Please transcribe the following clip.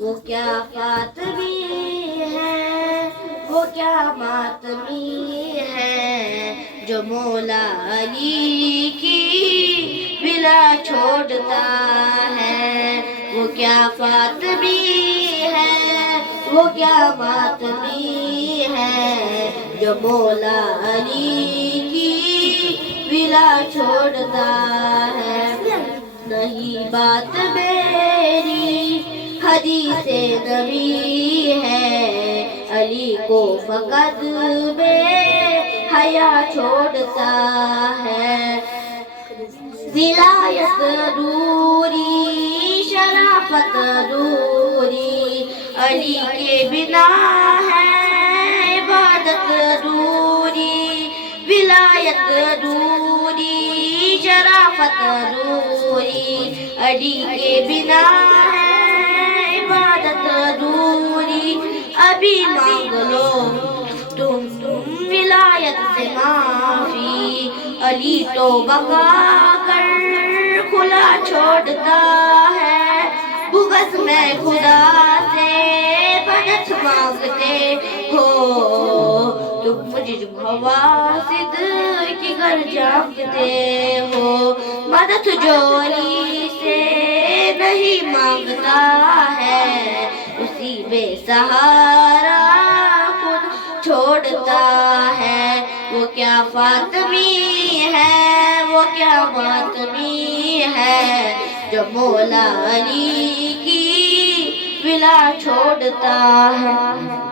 وہ کیا فاطمی ہے، وہ کیا ماتمی ہے، جو مولا علی کی بلا چھوڑتا ہے۔ وہ کیا فاطمی ہے، وہ کیا ماتمی ہے، جو مولا علی کی بلا چھوڑتا ہے۔ نہیں بات میری حدیث نبی ہے، علی کو فقط بے حیا چھوڑتا ہے۔ ولایت دوری، شرافت دوری، علی کے بنا ہے عبادت دوری۔ ولایت دوری، شرافت دوری، علی کے بنا ہے عبادت دوری۔ ابھی مانگ لو تم ولایت سے معافی، علی تو بقا کر کھلا چھوڑتا ہے۔ بغض میں خدا سے مدد مانگتے ہو، تم مجرم حواسد کی گھر جانتے ہو۔ مدد جو علی سے نہیں مانگتا ہے، اسی بے سہارا خود چھوڑتا ہے۔ وہ کیا فاطمی ہے، وہ کیا ماتمی ہے، جو مولا علی کی بلا چھوڑتا ہے۔